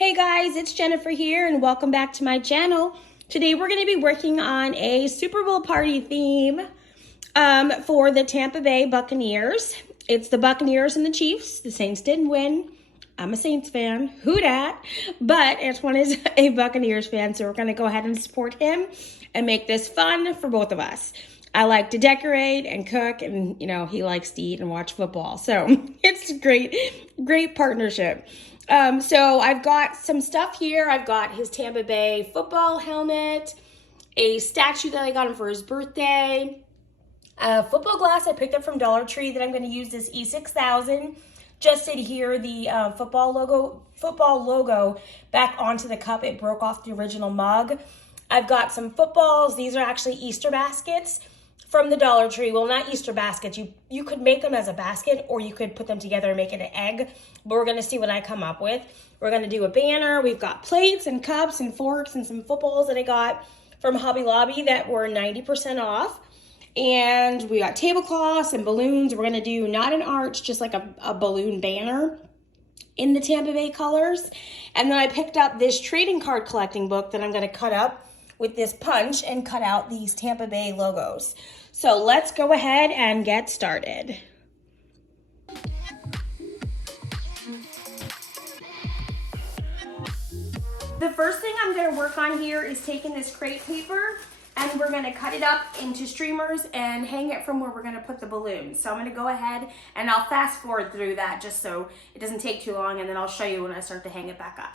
Hey guys, it's Jennifer here and welcome back to my channel. Today we're going to be working on a Super Bowl party theme for the Tampa Bay Buccaneers. It's the Buccaneers and the Chiefs. The Saints didn't win. I'm a Saints fan. Who dat? But Antoine is a Buccaneers fan, so we're going to go ahead and support him and make this fun for both of us. I like to decorate and cook, and he likes to eat and watch football. So it's a great partnership. So I've got some stuff here. I've got his Tampa Bay football helmet, a statue that I got him for his birthday, a football glass I picked up from Dollar Tree that I'm going to use this E6000 just to adhere the football logo back onto the cup. It broke off the original mug. I've got some footballs. These are actually Easter baskets from the Dollar Tree. Well, not Easter baskets. You could make them as a basket, or you could put them together and make it an egg. But we're going to see what I come up with. We're going to do a banner. We've got plates and cups and forks and some footballs that I got from Hobby Lobby that were 90% off. And we got tablecloths and balloons. We're going to do not an arch, just like a balloon banner in the Tampa Bay colors. And then I picked up this trading card collecting book that I'm going to cut up with this punch and cut out these Tampa Bay logos. So let's go ahead and get started. The first thing I'm going to work on here is taking this crepe paper and we're going to cut it up into streamers and hang it from where we're going to put the balloons. So I'm going to go ahead and I'll fast forward through that just so it doesn't take too long, and then I'll show you when I start to hang it back up.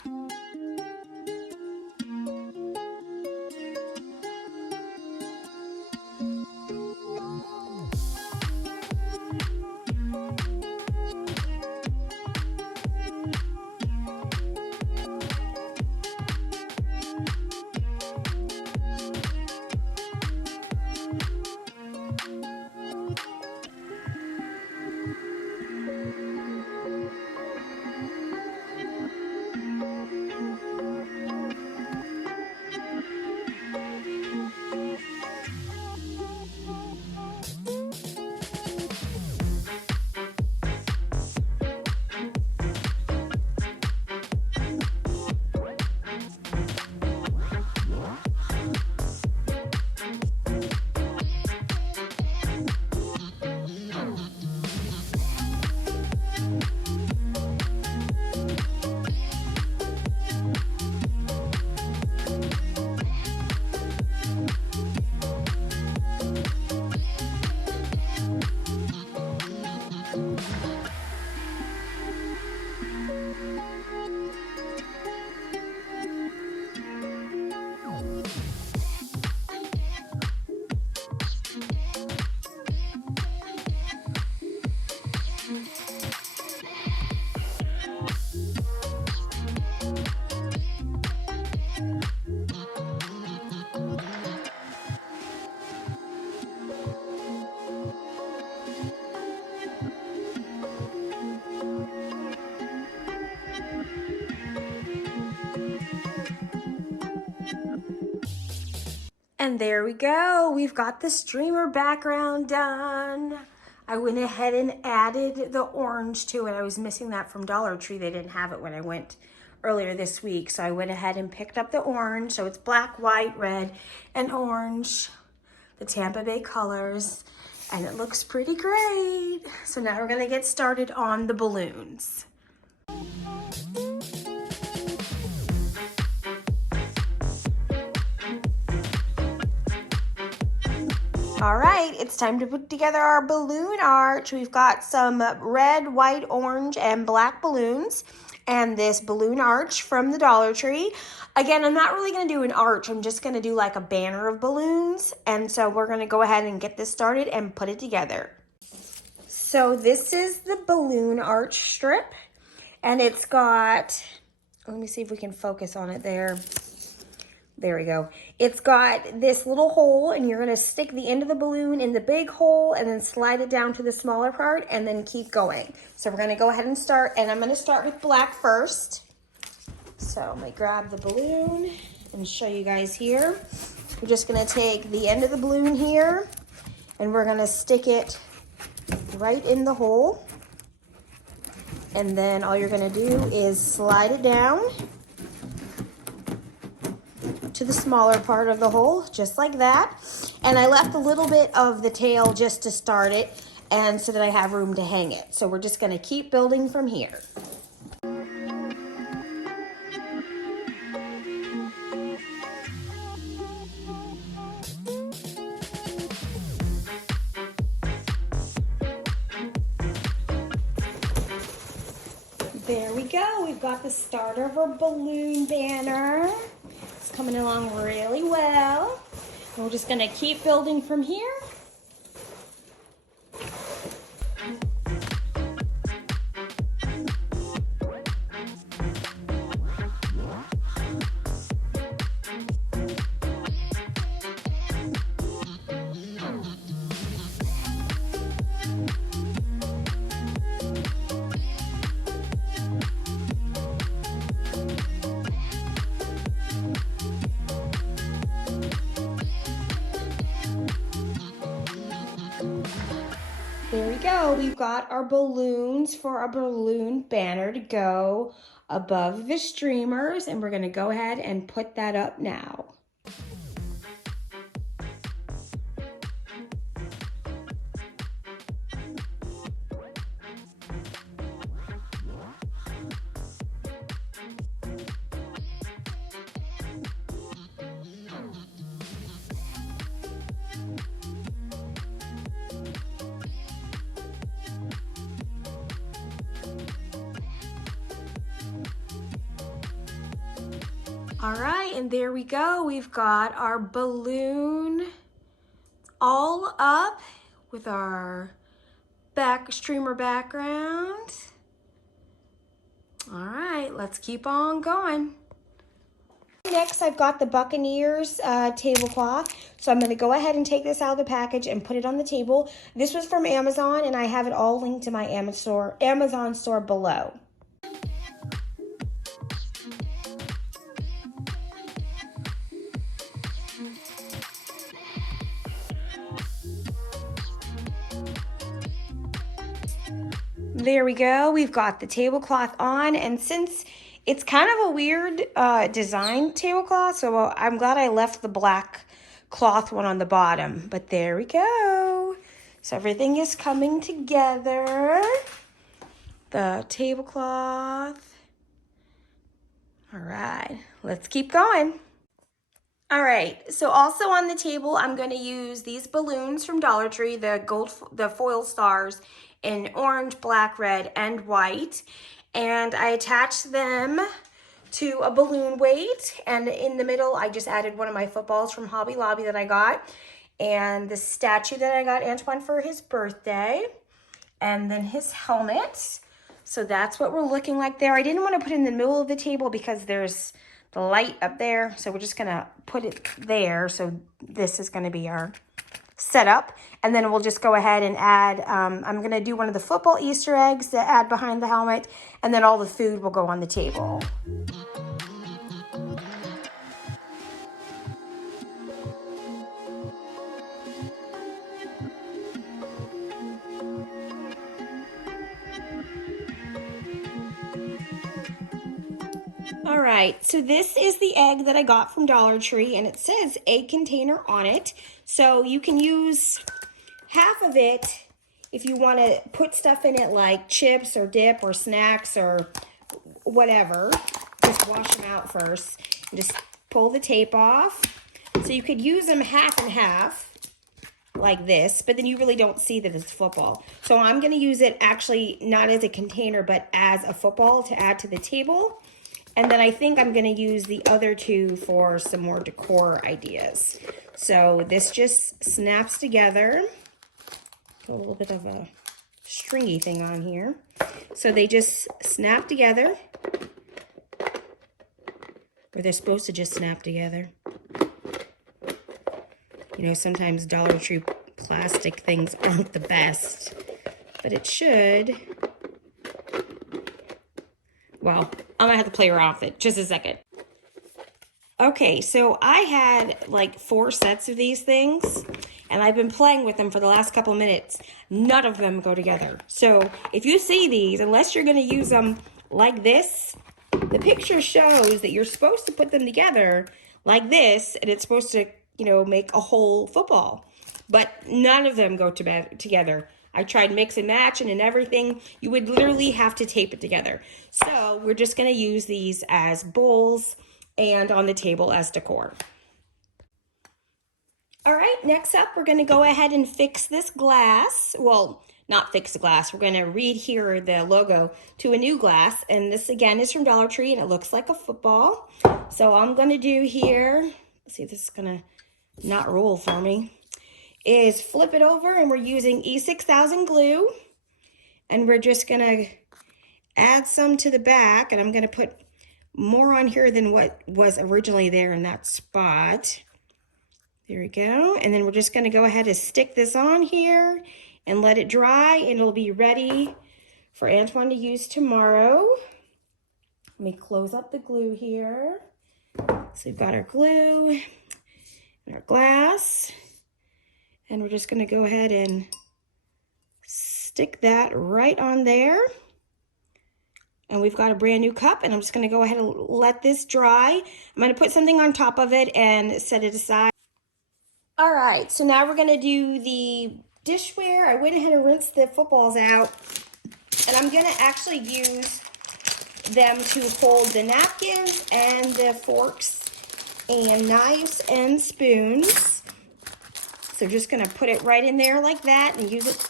And there we go. We've got the streamer background done. I went ahead and added the orange to it. I was missing that from Dollar Tree. They didn't have it when I went earlier this week. So I went ahead and picked up the orange. So it's black, white, red, and orange. The Tampa Bay colors. And it looks pretty great. So now we're going to get started on the balloons. All right, it's time to put together our balloon arch. We've got some red, white, orange, and black balloons, and this balloon arch from the Dollar Tree. Again, I'm not really going to do an arch. I'm just going to do like a banner of balloons, and so we're going to go ahead and get this started and put it together. So this is the balloon arch strip, and it's got, let me see if we can focus on it there. There we go. It's got this little hole, and you're going to stick the end of the balloon in the big hole and then slide it down to the smaller part and then keep going. So we're going to go ahead and start, and I'm going to start with black first. So I'm going to grab the balloon and show you guys here. We're just going to take the end of the balloon here, and we're going to stick it right in the hole. And then all you're going to do is slide it down to the smaller part of the hole, just like that. And I left a little bit of the tail just to start it and so that I have room to hang it. So we're just gonna keep building from here. There we go. We've got the start of our balloon banner. It's coming along really well. We're just gonna keep building from here. There we go. We've got our balloons for our balloon banner to go above the streamers, and we're going to go ahead and put that up now. All right, and there we go. We've got our balloon all up with our streamer background. All right, let's keep on going. Next, I've got the Buccaneers tablecloth. So I'm gonna go ahead and take this out of the package and put it on the table. This was from Amazon, and I have it all linked to my Amazon store below. There we go. We've got the tablecloth on, and since it's kind of a weird design tablecloth, so I'm glad I left the black cloth one on the bottom. But there we go. So everything is coming together. The tablecloth. All right, let's keep going. All right, so also on the table, I'm going to use these balloons from Dollar Tree, the foil stars in orange, black, red, and white. And I attached them to a balloon weight. And in the middle, I just added one of my footballs from Hobby Lobby that I got. And the statue that I got Antoine for his birthday. And then his helmet. So that's what we're looking like there. I didn't want to put it in the middle of the table because there's the light up there. So we're just going to put it there. So this is going to be our setup. And then we'll just go ahead and add, I'm going to do one of the football Easter eggs to add behind the helmet. And then all the food will go on the table. All right, so this is the egg that I got from Dollar Tree, and it says egg container on it. So you can use half of it if you want to put stuff in it like chips or dip or snacks or whatever. Just wash them out first and just pull the tape off. So you could use them half and half like this, but then you really don't see that it's football. So I'm going to use it actually not as a container, but as a football to add to the table. And then I think I'm going to use the other two for some more decor ideas. So this just snaps together. Got a little bit of a stringy thing on here. So they just snap together. Or they're supposed to just snap together. You know, sometimes Dollar Tree plastic things aren't the best. But it should. Well, I'm gonna have to play around with it just a second. Okay, so I had like 4 sets of these things, and I've been playing with them for the last couple minutes. None of them go together. So if you see these, unless you're gonna use them like this, the picture shows that you're supposed to put them together like this, and it's supposed to, you know, make a whole football. But none of them go together. I tried mix and match and everything. You would literally have to tape it together. So we're just going to use these as bowls and on the table as decor. All right, next up, we're going to go ahead and fix this glass. Well, not fix the glass. We're going to read here the logo to a new glass. And this, again, is from Dollar Tree, and it looks like a football. So all I'm going to do here, let's see if this is going to not roll for me, is flip it over, and we're using E6000 glue. And we're just going to add some to the back, and I'm going to put more on here than what was originally there in that spot. There we go. And then we're just going to go ahead and stick this on here and let it dry, and it'll be ready for Antoine to use tomorrow. Let me close up the glue here. So we've got our glue and our glass, and we're just going to go ahead and stick that right on there. And we've got a brand new cup, and I'm just going to go ahead and let this dry. I'm going to put something on top of it and set it aside. All right, so now we're going to do the dishware. I went ahead and rinsed the footballs out, and I'm going to actually use them to hold the napkins and the forks and knives and spoons. So just going to put it right in there like that and use it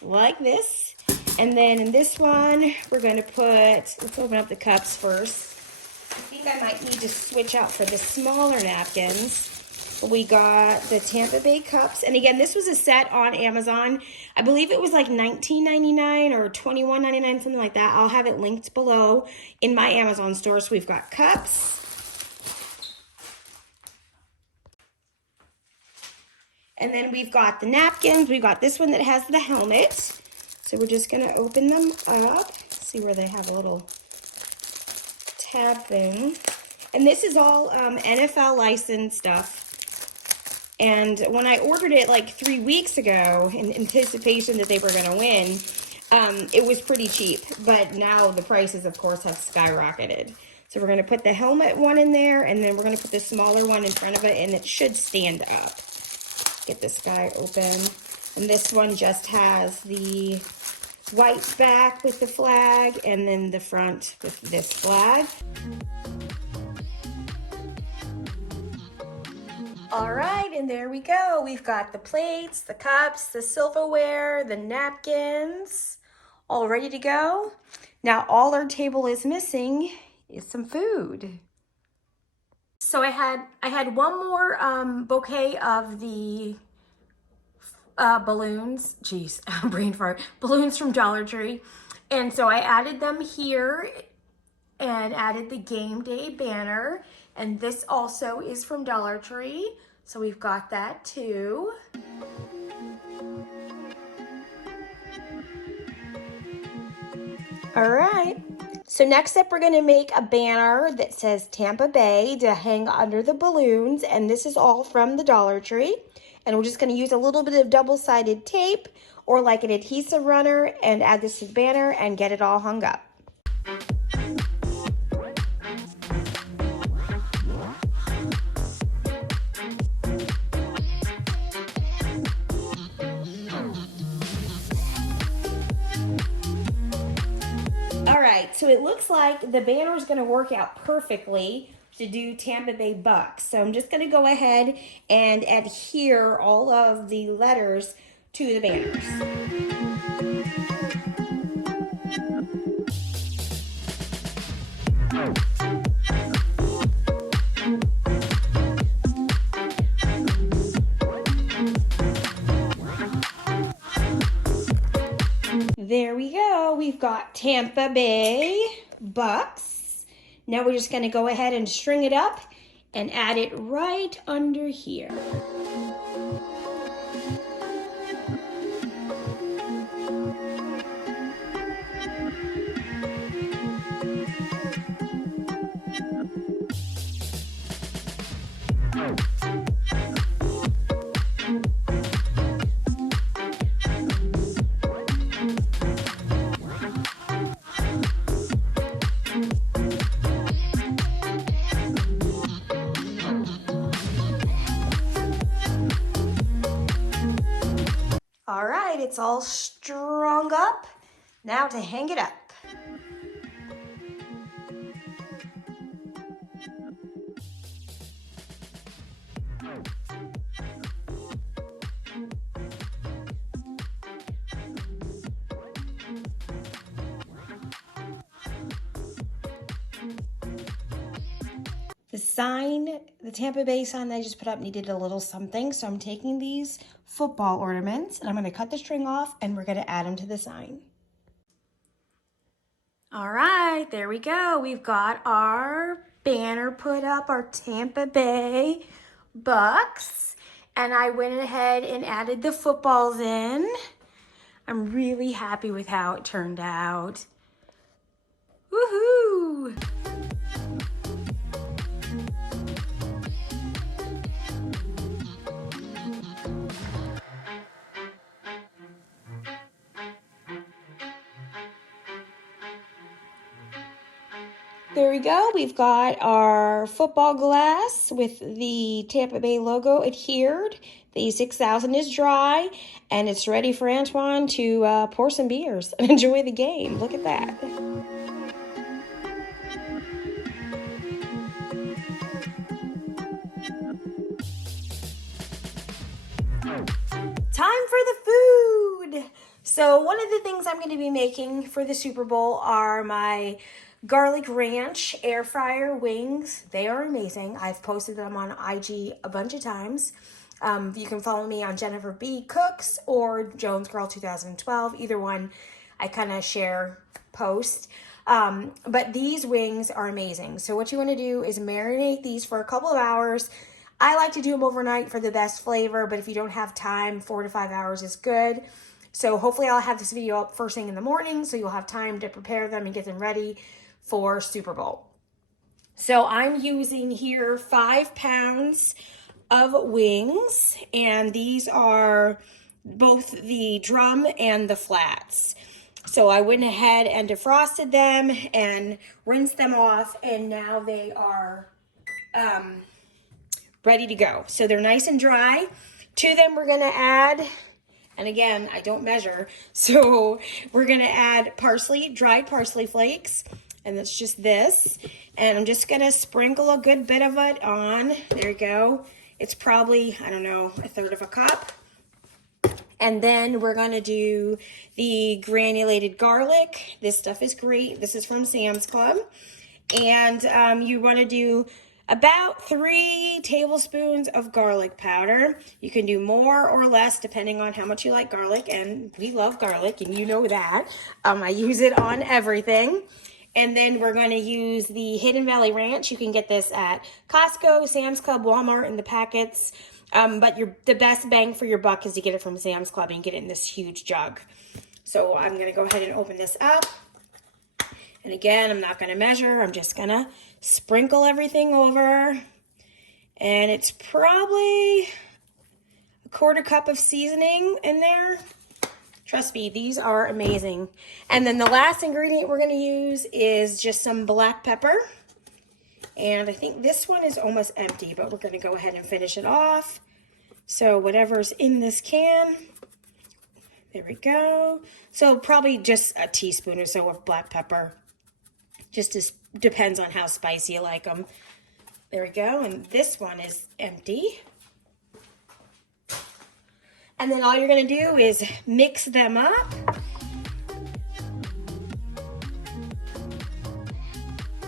like this. And then in this one, we're going to put, let's open up the cups first. I think I might need to switch out for the smaller napkins. We got the Tampa Bay cups. And again, this was a set on Amazon. I believe it was like $19.99 or $21.99, something like that. I'll have it linked below in my Amazon store. So we've got cups. And then we've got the napkins. We've got this one that has the helmet. So we're just going to open them up. See where they have a little tab thing. And this is all NFL licensed stuff. And when I ordered it like 3 weeks ago in anticipation that they were going to win, it was pretty cheap. But now the prices, of course, have skyrocketed. So we're going to put the helmet one in there, and then we're going to put the smaller one in front of it, and it should stand up. Get this guy open. And this one just has the white back with the flag, and then the front with this flag. All right, and there we go. We've got the plates, the cups, the silverware, the napkins, all ready to go. Now all our table is missing is some food. So I had one more bouquet of the balloons. Jeez, brain fart. Balloons from Dollar Tree. And so I added them here and added the game day banner. And this also is from Dollar Tree. So we've got that too. All right. So next up, we're going to make a banner that says Tampa Bay to hang under the balloons. And this is all from the Dollar Tree. And we're just going to use a little bit of double-sided tape or like an adhesive runner and add this to the banner and get it all hung up. All right, so it looks like the banner is going to work out perfectly to do Tampa Bay Bucks. So I'm just going to go ahead and adhere all of the letters to the banners. There we go. We've got Tampa Bay Bucks. Now we're just going to go ahead and string it up and add it right under here. it's all strung up. Now to hang it up. The sign, the Tampa Bay sign that I just put up needed a little something, so I'm taking these football ornaments and I'm going to cut the string off and we're going to add them to the sign. All right, there we go. We've got our banner put up, our Tampa Bay Bucks, and I went ahead and added the footballs in. I'm really happy with how it turned out. Woohoo! There we go. We've got our football glass with the Tampa Bay logo adhered. The 6000 is dry, and it's ready for Antoine to pour some beers and enjoy the game. Look at that. Time for the food. So one of the things I'm going to be making for the Super Bowl are my garlic ranch air fryer wings. They are amazing. I've posted them on IG a bunch of times. You can follow me on Jenniferbcooks or Jones Girl 2012. Either one, I kind of share post. But these wings are amazing. So what you want to do is marinate these for a couple of hours. I like to do them overnight for the best flavor, but if you don't have time, 4 to 5 hours is good. So hopefully I'll have this video up first thing in the morning so you'll have time to prepare them and get them ready for Super Bowl. So I'm using here 5 pounds of wings, and these are both the drum and the flats. So I went ahead and defrosted them and rinsed them off, and now they are ready to go. So they're nice and dry. To them we're gonna add, and again, I don't measure, so we're gonna add parsley, dried parsley flakes, and that's just this. And I'm just gonna sprinkle a good bit of it on. There you go. It's probably, I don't know, 1/3 of a cup. And then we're gonna do the granulated garlic. This stuff is great. This is from Sam's Club. And you wanna do about 3 tablespoons of garlic powder. You can do more or less depending on how much you like garlic, and we love garlic, and you know that. I use it on everything. And then we're going to use the Hidden Valley Ranch. You can get this at Costco, Sam's Club, Walmart in the packets. But the best bang for your buck is to get it from Sam's Club and get it in this huge jug. So I'm going to go ahead and open this up. And again, I'm not going to measure. I'm just going to sprinkle everything over. And it's probably 1/4 cup of seasoning in there. Trust me, these are amazing. And then the last ingredient we're going to use is just some black pepper. And I think this one is almost empty, but we're going to go ahead and finish it off. So whatever's in this can, there we go. So probably just a teaspoon or so of black pepper. Just depends on how spicy you like them. There we go. And this one is empty. And then all you're going to do is mix them up.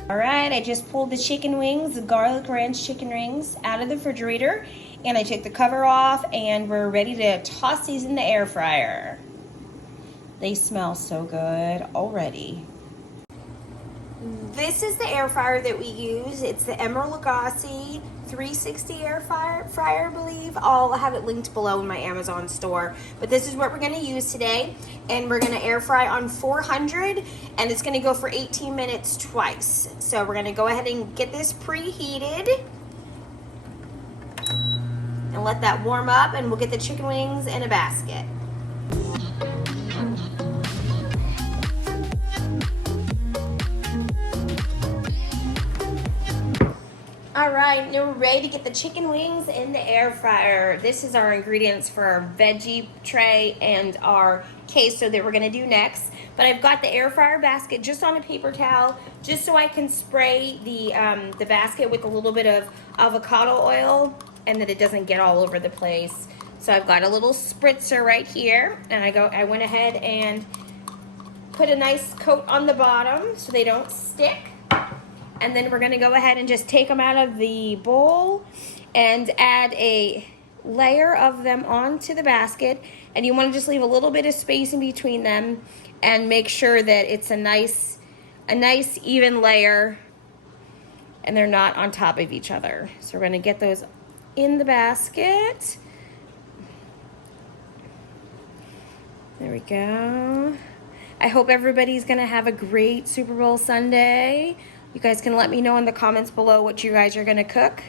All right, I just pulled the chicken wings, the garlic ranch chicken wings, out of the refrigerator, and I took the cover off, and we're ready to toss these in the air fryer. They smell so good already. This is the air fryer that we use. It's the Emerald Lagasse 360 air fryer, I believe. I'll have it linked below in my Amazon store. But this is what we're going to use today. And we're going to air fry on 400, and it's going to go for 18 minutes twice. So we're going to go ahead and get this preheated and let that warm up, and we'll get the chicken wings in a basket. All right, now we're ready to get the chicken wings in the air fryer. This is our ingredients for our veggie tray and our queso that we're gonna do next. But I've got the air fryer basket just on a paper towel, just so I can spray the basket with a little bit of avocado oil and that it doesn't get all over the place. So I've got a little spritzer right here, and I went ahead and put a nice coat on the bottom so they don't stick. And then we're gonna go ahead and just take them out of the bowl and add a layer of them onto the basket. And you wanna just leave a little bit of space in between them and make sure that it's a nice even layer and they're not on top of each other. So we're gonna get those in the basket. There we go. I hope everybody's gonna have a great Super Bowl Sunday. You guys can let me know in the comments below what you guys are gonna cook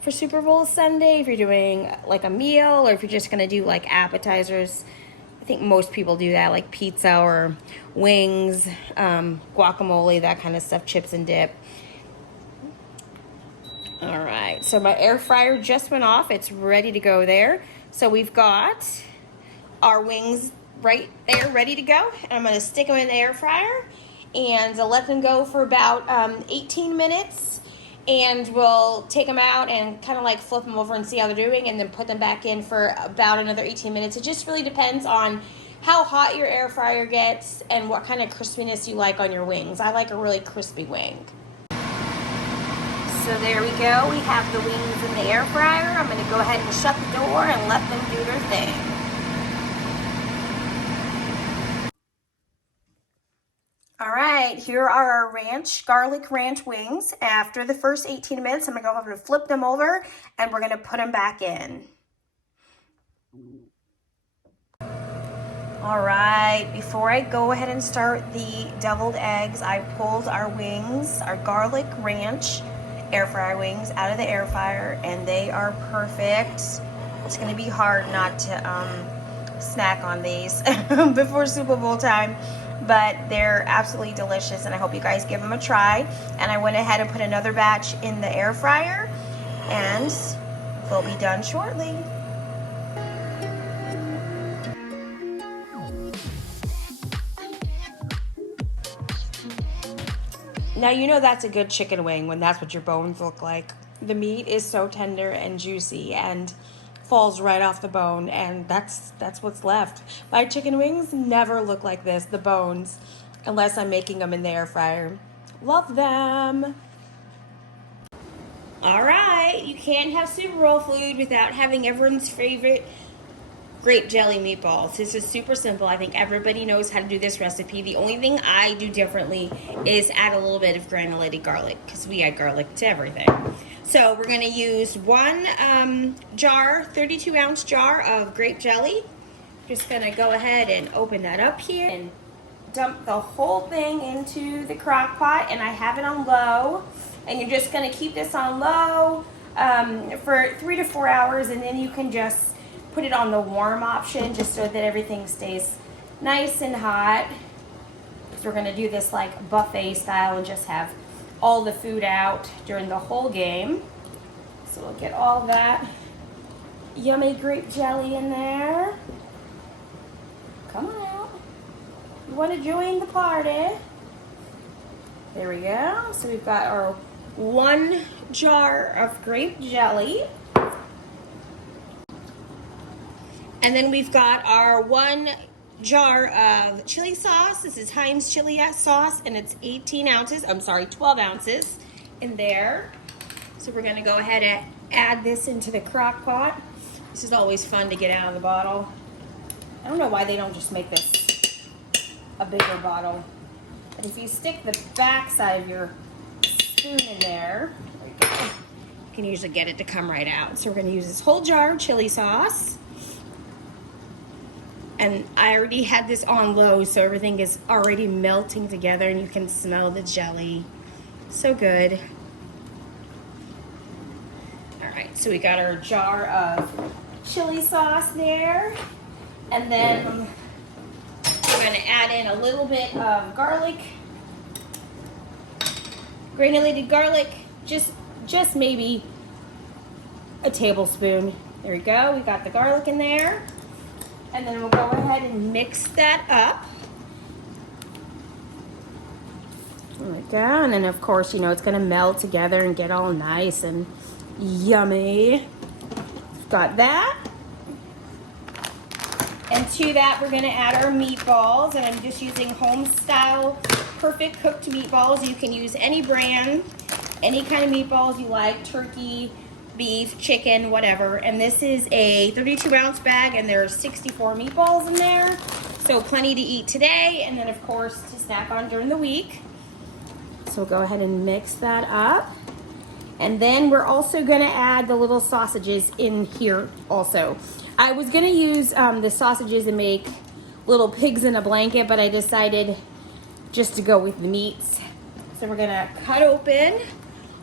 for Super Bowl Sunday. If you're doing like a meal or if you're just gonna do like appetizers. I think most people do that, like pizza or wings, guacamole, that kind of stuff, chips and dip. All right, so my air fryer just went off. It's ready to go there. So we've got our wings right there ready to go. And I'm gonna stick them in the air fryer and let them go for about 18 minutes. And we'll take them out and kind of like flip them over and see how they're doing and then put them back in for about another 18 minutes. It just really depends on how hot your air fryer gets and what kind of crispiness you like on your wings. I like a really crispy wing. So there we go. We have the wings in the air fryer. I'm gonna go ahead and shut the door and let them do their thing. All right, here are our garlic ranch wings. After the first 18 minutes, I'm gonna go over and flip them over and we're gonna put them back in. All right, before I go ahead and start the deviled eggs, I pulled our wings, our garlic ranch air fryer wings out of the air fryer, and they are perfect. It's gonna be hard not to snack on these before Super Bowl time. But they're absolutely delicious and I hope you guys give them a try. And I went ahead and put another batch in the air fryer and they'll be done shortly. Now you know that's a good chicken wing when that's what your bones look like. The meat is so tender and juicy and falls right off the bone, and that's what's left. My chicken wings never look like this, the bones, unless I'm making them in the air fryer. Love them. All right, you can't have Super Bowl food without having everyone's favorite grape jelly meatballs. This is super simple. I think everybody knows how to do this recipe. The only thing I do differently is add a little bit of granulated garlic because we add garlic to everything. So we're going to use one 32-ounce jar of grape jelly. Just going to go ahead and open that up here and dump the whole thing into the crock pot, and I have it on low. And you're just going to keep this on low for 3 to 4 hours, and then you can just put it on the warm option just so that everything stays nice and hot. Because we're going to do this like buffet style and just have all the food out during the whole game. So we'll get all that yummy grape jelly in there. Come on out. You want to join the party? There we go. So we've got our 1 jar of grape jelly. And then we've got our 1 jar of chili sauce. This is Heinz chili sauce, and it's 12 ounces in there. So we're gonna go ahead and add this into the crock pot. This is always fun to get out of the bottle. I don't know why they don't just make this a bigger bottle. But if you stick the back side of your spoon in there you go, you can usually get it to come right out. So we're gonna use this whole jar of chili sauce. And I already had this on low, so everything is already melting together and you can smell the jelly. So good. All right, so we got our jar of chili sauce there. And then we're gonna add in a little bit of garlic, granulated garlic, just just maybe a tablespoon. There we go. We got the garlic in there. And then we'll go ahead and mix that up. There we go. And then of course, you know, it's gonna melt together and get all nice and yummy. Got that. And to that, we're gonna add our meatballs, and I'm just using home style, perfect cooked meatballs. You can use any brand, any kind of meatballs you like, turkey, beef, chicken, whatever. And this is a 32-ounce bag, and there's 64 meatballs in there. So plenty to eat today, and then of course to snack on during the week. So we'll go ahead and mix that up. And then we're also gonna add the little sausages in here also. I was gonna use the sausages and make little pigs in a blanket, but I decided just to go with the meats. So we're gonna cut open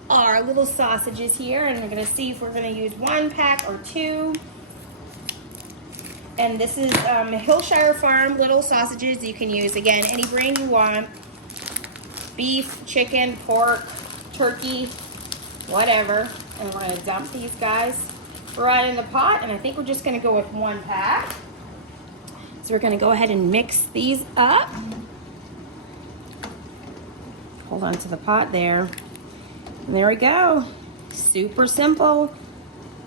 our little sausages here, and we're gonna see if we're gonna use 1 pack or 2. And this is Hillshire Farm little sausages. You can use, again, any brand you want. Beef, chicken, pork, turkey, whatever. And we're gonna dump these guys right in the pot, and I think we're just gonna go with 1 pack. So we're gonna go ahead and mix these up. Hold on to the pot there. And there we go. Super simple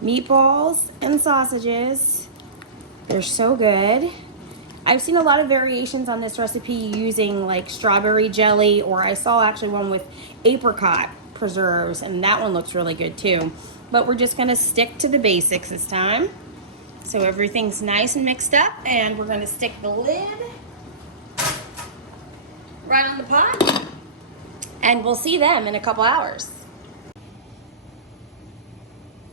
meatballs and sausages. They're so good. I've seen a lot of variations on this recipe using like strawberry jelly, or I saw actually one with apricot preserves, and that one looks really good too. But we're just gonna stick to the basics this time. So everything's nice and mixed up, and we're gonna stick the lid right on the pot, and we'll see them in a couple hours.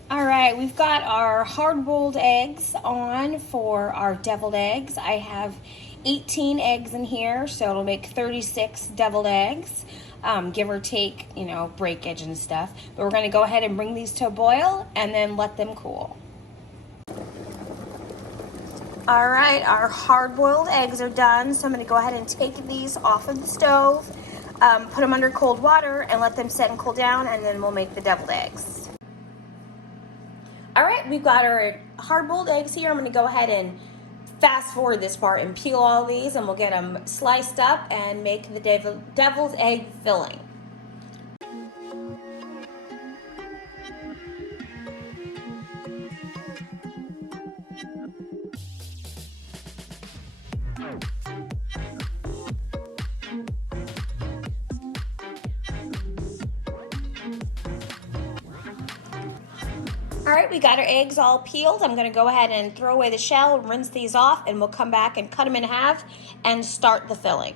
All right, we've got our hard-boiled eggs on for our deviled eggs. I have 18 eggs in here, so it'll make 36 deviled eggs, give or take, you know, breakage and stuff. But we're gonna go ahead and bring these to a boil and then let them cool. All right, our hard-boiled eggs are done, so I'm gonna go ahead and take these off of the stove, put them under cold water and let them set and cool down, and then we'll make the deviled eggs. All right, we've got our hard-boiled eggs here. I'm gonna go ahead and fast forward this part and peel all these, and we'll get them sliced up and make the deviled egg filling. All right, we got our eggs all peeled. I'm gonna go ahead and throw away the shell, rinse these off, and we'll come back and cut them in half and start the filling.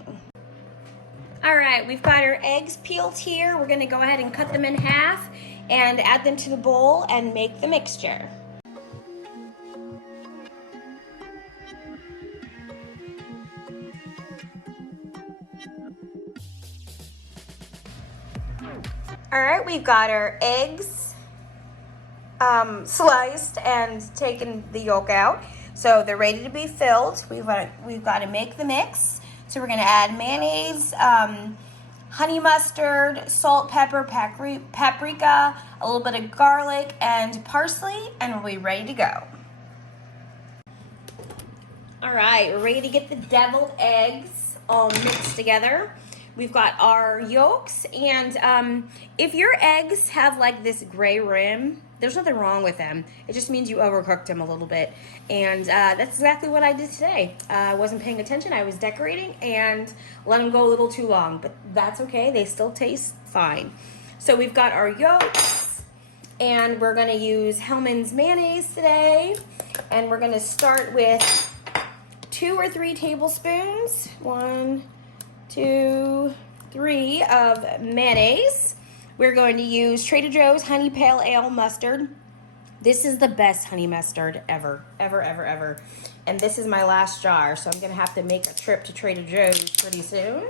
All right, we've got our eggs peeled here. We're gonna go ahead and cut them in half and add them to the bowl and make the mixture. All right, we've got our eggs sliced and taken the yolk out, so they're ready to be filled. We've got to make the mix. So we're going to add mayonnaise, honey mustard, salt, pepper, paprika, a little bit of garlic, and parsley, and we'll be ready to go. All right, we're ready to get the deviled eggs all mixed together. We've got our yolks, and if your eggs have like this gray rim, there's nothing wrong with them. It just means you overcooked them a little bit. And that's exactly what I did today. I wasn't paying attention, I was decorating and let them go a little too long, but that's okay, they still taste fine. So we've got our yolks, and we're gonna use Hellmann's mayonnaise today. And we're gonna start with 2 or 3 tablespoons, 1, 2, 3 of mayonnaise. We're going to use Trader Joe's Honey Pale Ale Mustard. This is the best honey mustard ever, ever, ever, ever. And this is my last jar, so I'm gonna have to make a trip to Trader Joe's pretty soon.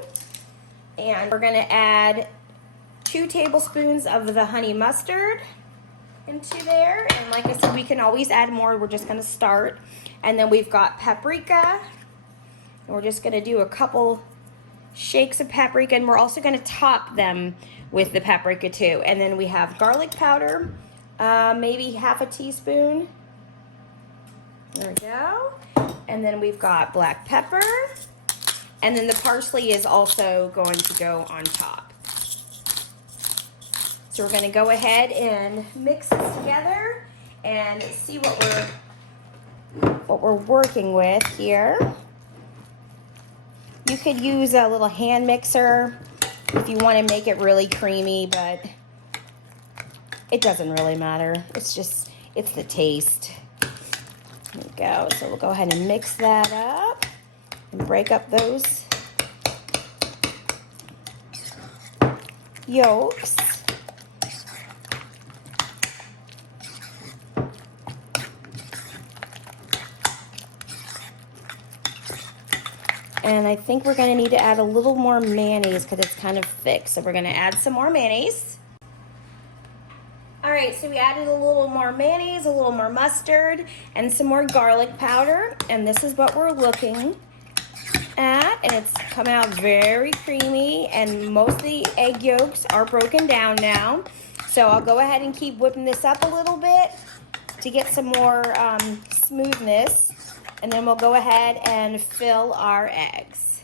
And we're gonna add 2 tablespoons of the honey mustard into there. And like I said, we can always add more. We're just gonna start. And then we've got paprika. And we're just gonna do a couple shakes of paprika, and we're also going to top them with the paprika too. And then we have garlic powder, maybe half a teaspoon. There we go. And then we've got black pepper, and then the parsley is also going to go on top. So we're going to go ahead and mix this together and see what we're working with here. You could use a little hand mixer if you want to make it really creamy, but it doesn't really matter. It's the taste. There we go. So we'll go ahead and mix that up and break up those yolks. And I think we're going to need to add a little more mayonnaise because it's kind of thick. So we're going to add some more mayonnaise. All right, so we added a little more mayonnaise, a little more mustard, and some more garlic powder. And this is what we're looking at. And it's come out very creamy, and most of the egg yolks are broken down now. So I'll go ahead and keep whipping this up a little bit to get some more smoothness. And then we'll go ahead and fill our eggs.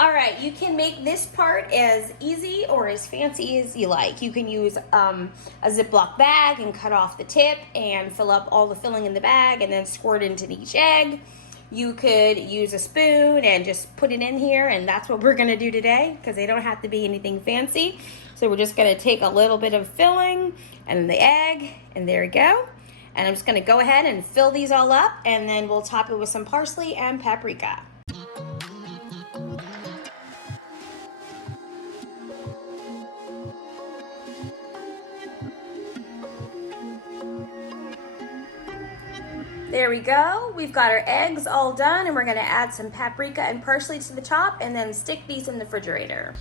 All right, you can make this part as easy or as fancy as you like. You can use a Ziploc bag and cut off the tip and fill up all the filling in the bag and then squirt into each egg. You could use a spoon and just put it in here, and that's what we're gonna do today because they don't have to be anything fancy. So we're just gonna take a little bit of filling and the egg, and there we go. And I'm just gonna go ahead and fill these all up, and then we'll top it with some parsley and paprika. There we go. We've got our eggs all done, and we're gonna add some paprika and parsley to the top and then stick these in the refrigerator.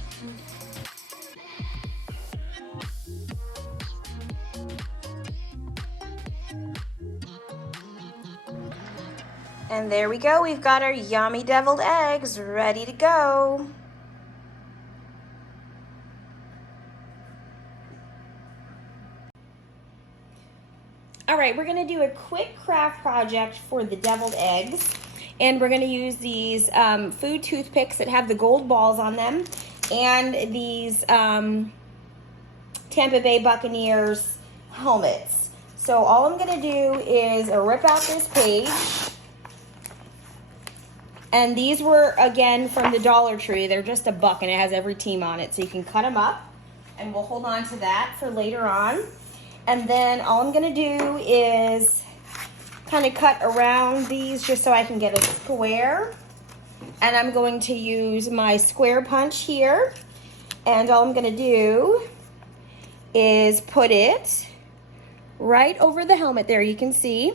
And there we go. We've got our yummy deviled eggs ready to go. All right, we're gonna do a quick craft project for the deviled eggs. And we're gonna use these food toothpicks that have the gold balls on them, and these Tampa Bay Buccaneers helmets. So all I'm gonna do is rip out this page. And these were, again, from the Dollar Tree. They're just $1, and it has every team on it. So you can cut them up, and we'll hold on to that for later on. And then all I'm gonna do is kind of cut around these just so I can get a square. And I'm going to use my square punch here. And all I'm gonna do is put it right over the helmet there, you can see.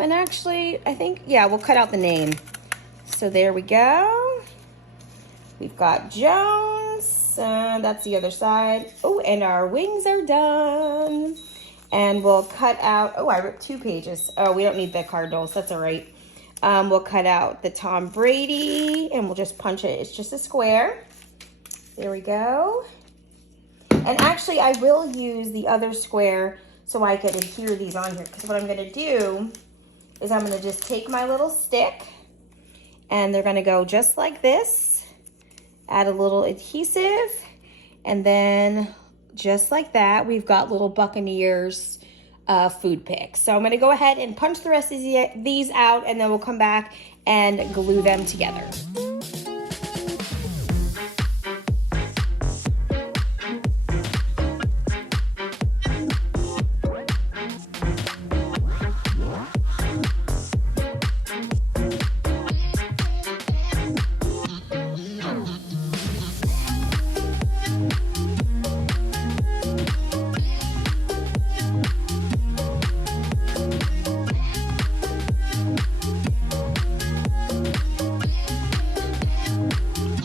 And actually, I think, yeah, we'll cut out the name. So there we go. We've got Jones, that's the other side. Oh, and our wings are done. And we'll cut out, oh, I ripped 2 pages. Oh, we don't need the Cardinals, that's all right. We'll cut out the Tom Brady, and we'll just punch it. It's just a square. There we go. And actually, I will use the other square so I could adhere these on here, because what I'm gonna do is I'm gonna just take my little stick, and they're gonna go just like this. Add a little adhesive, and then just like that, we've got little Buccaneers food picks. So I'm gonna go ahead and punch the rest of these out, and then we'll come back and glue them together.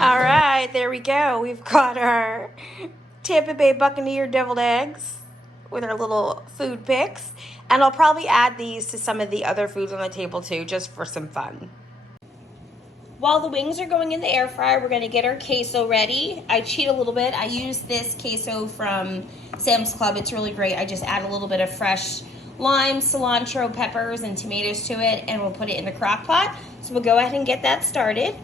All right, there we go. We've got our Tampa Bay Buccaneer deviled eggs. with our little food picks. And I'll probably add these to some of the other foods on the table too, just for some fun. While the wings are going in the air fryer, we're gonna get our queso ready. I cheat a little bit. I use this queso from Sam's Club. It's really great. I just add a little bit of fresh lime, cilantro, peppers, and tomatoes to it, and we'll put it in the crock pot. So we'll go ahead and get that started.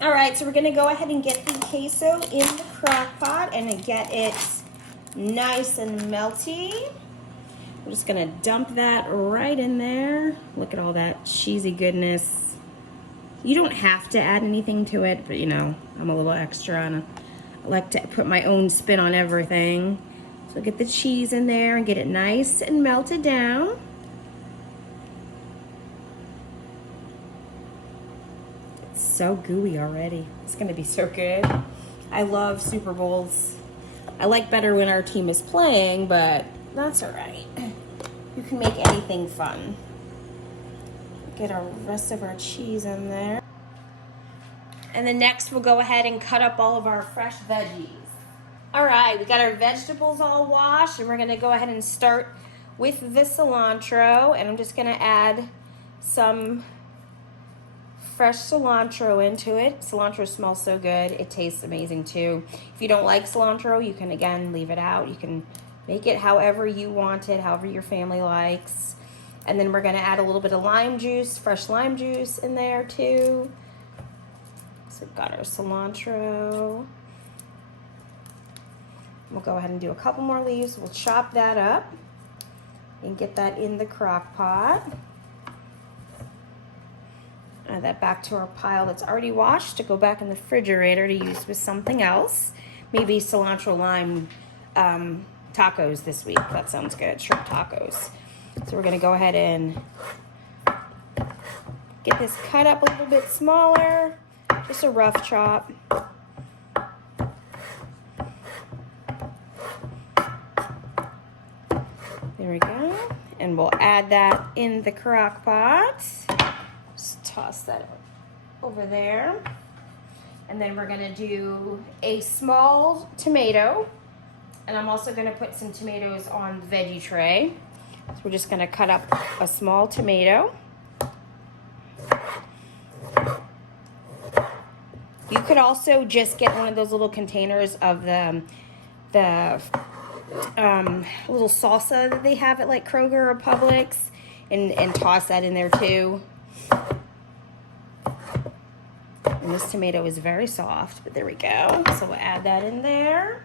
All right, so we're gonna go ahead and get the queso in the crock pot and get it nice and melty. We're just gonna dump that right in there. Look at all that cheesy goodness. You don't have to add anything to it, but you know, I'm a little extra and I like to put my own spin on everything. So get the cheese in there and get it nice and melted down. It's so gooey already. It's gonna be so good. I love Super Bowls. I like better when our team is playing, but that's all right. You can make anything fun. Get our rest of our cheese in there. And then next we'll go ahead and cut up all of our fresh veggies. All right, we got our vegetables all washed, and we're gonna go ahead and start with the cilantro, and I'm just gonna add some fresh cilantro into it. Cilantro smells so good. It tastes amazing too. If you don't like cilantro, you can again leave it out. You can make it however you want it, however your family likes. And then we're gonna add a little bit of lime juice, fresh lime juice in there too. So we've got our cilantro. We'll go ahead and do a couple more leaves. We'll chop that up and get that in the crock pot. Add that back to our pile that's already washed to go back in the refrigerator to use with something else. Maybe cilantro lime tacos this week. That sounds good, shrimp tacos. So we're gonna go ahead and get this cut up a little bit smaller, just a rough chop. There we go. And we'll add that in the crock pot. Just toss that over there. And then we're gonna do a small tomato. And I'm also gonna put some tomatoes on the veggie tray. So we're just gonna cut up a small tomato. You could also just get one of those little containers of the little salsa that they have at like Kroger or Publix and toss that in there too. And this tomato is very soft, but there we go. So we'll add that in there.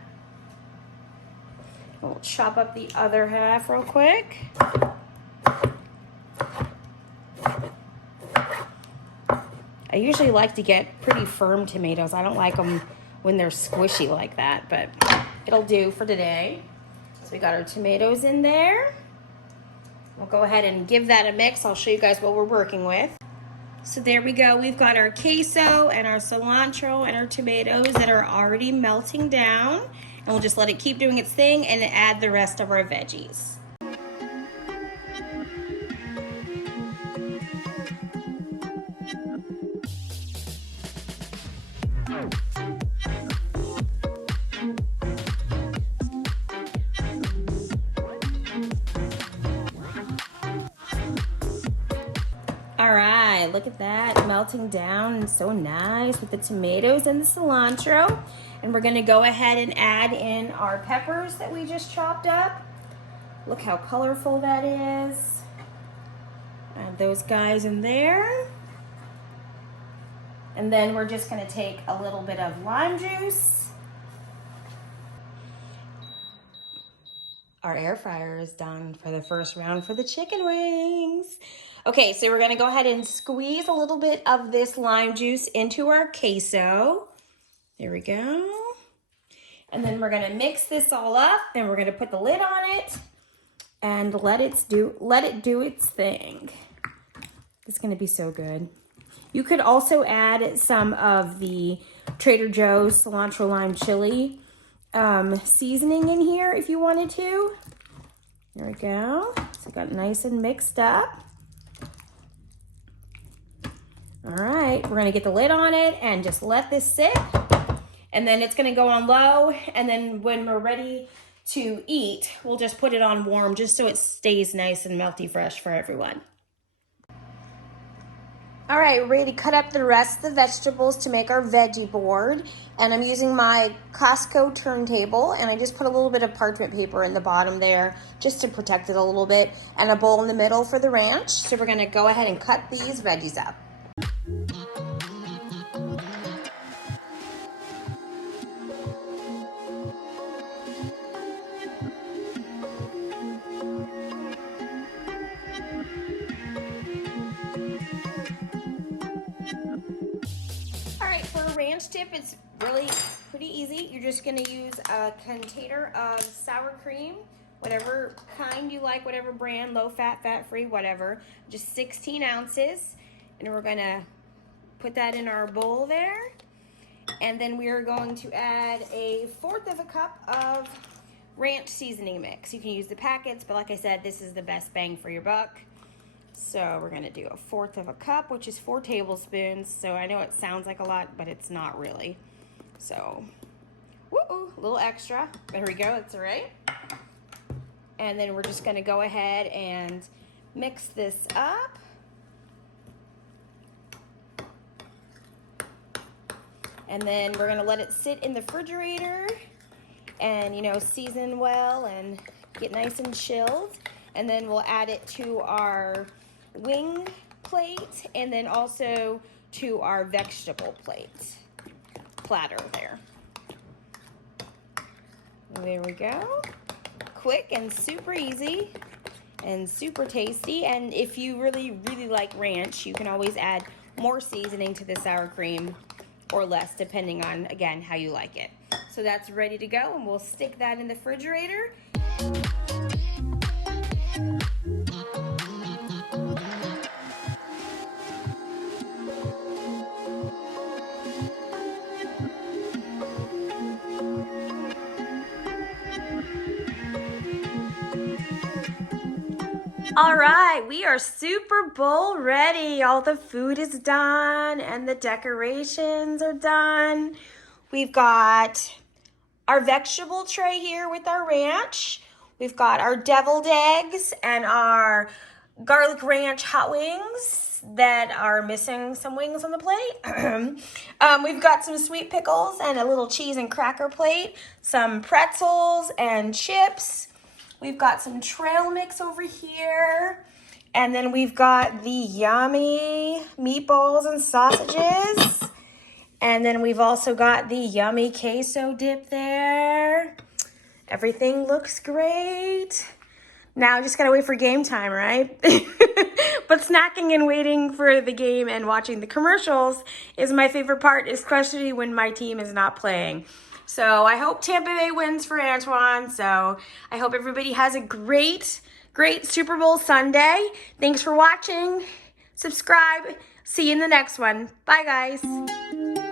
We'll chop up the other half real quick. I usually like to get pretty firm tomatoes. I don't like them when they're squishy like that, but it'll do for today. So we got our tomatoes in there. We'll go ahead and give that a mix. I'll show you guys what we're working with. So there we go. We've got our queso and our cilantro and our tomatoes that are already melting down. And we'll just let it keep doing its thing and add the rest of our veggies. All right, look at that, melting down and so nice with the tomatoes and the cilantro. And we're gonna go ahead and add in our peppers that we just chopped up. Look how colorful that is. Add those guys in there. And then we're just gonna take a little bit of lime juice. Our air fryer is done for the first round for the chicken wings. Okay, so we're gonna go ahead and squeeze a little bit of this lime juice into our queso. There we go. And then we're gonna mix this all up and we're gonna put the lid on it and let it do its thing. It's gonna be so good. You could also add some of the Trader Joe's cilantro lime chili seasoning in here if you wanted to. There we go. So it got nice and mixed up. All right, we're gonna get the lid on it and just let this sit. And then it's gonna go on low, and then when we're ready to eat, we'll just put it on warm just so it stays nice and melty fresh for everyone. All right, we're ready to cut up the rest of the vegetables to make our veggie board. And I'm using my Costco turntable, and I just put a little bit of parchment paper in the bottom there just to protect it a little bit, and a bowl in the middle for the ranch. So we're gonna go ahead and cut these veggies up. Ranch dip, it's really pretty easy. You're just going to use a container of sour cream, whatever kind you like, whatever brand, low fat, fat free, whatever, just 16 ounces. And we're going to put that in our bowl there. And then we are going to add a 1/4 of a cup of ranch seasoning mix. You can use the packets, but like I said, this is the best bang for your buck. So we're gonna do a 1/4 of a cup, which is 4 tablespoons. So I know it sounds like a lot, but it's not really. So, woo-oo, a little extra. There we go, that's all right. And then we're just gonna go ahead and mix this up. And then we're gonna let it sit in the refrigerator and, you know, season well and get nice and chilled. And then we'll add it to our wing plate, and then also to our vegetable platter there. There we go. Quick and super easy and super tasty. And if you really like ranch, you can always add more seasoning to the sour cream or less, depending on, again, how you like it. So that's ready to go, and we'll stick that in the refrigerator. All right, we are Super Bowl ready. All the food is done and the decorations are done. We've got our vegetable tray here with our ranch. We've got our deviled eggs and our garlic ranch hot wings that are missing some wings on the plate. We've got some sweet pickles and a little cheese and cracker plate, some pretzels and chips. We've got some trail mix over here. And then we've got the yummy meatballs and sausages. And then we've also got the yummy queso dip there. Everything looks great. Now just gotta wait for game time, right? But snacking and waiting for the game and watching the commercials is my favorite part, especially when my team is not playing. So I hope Tampa Bay wins for Antoine. So I hope everybody has a great Super Bowl Sunday. Thanks for watching. Subscribe. See you in the next one. Bye, guys.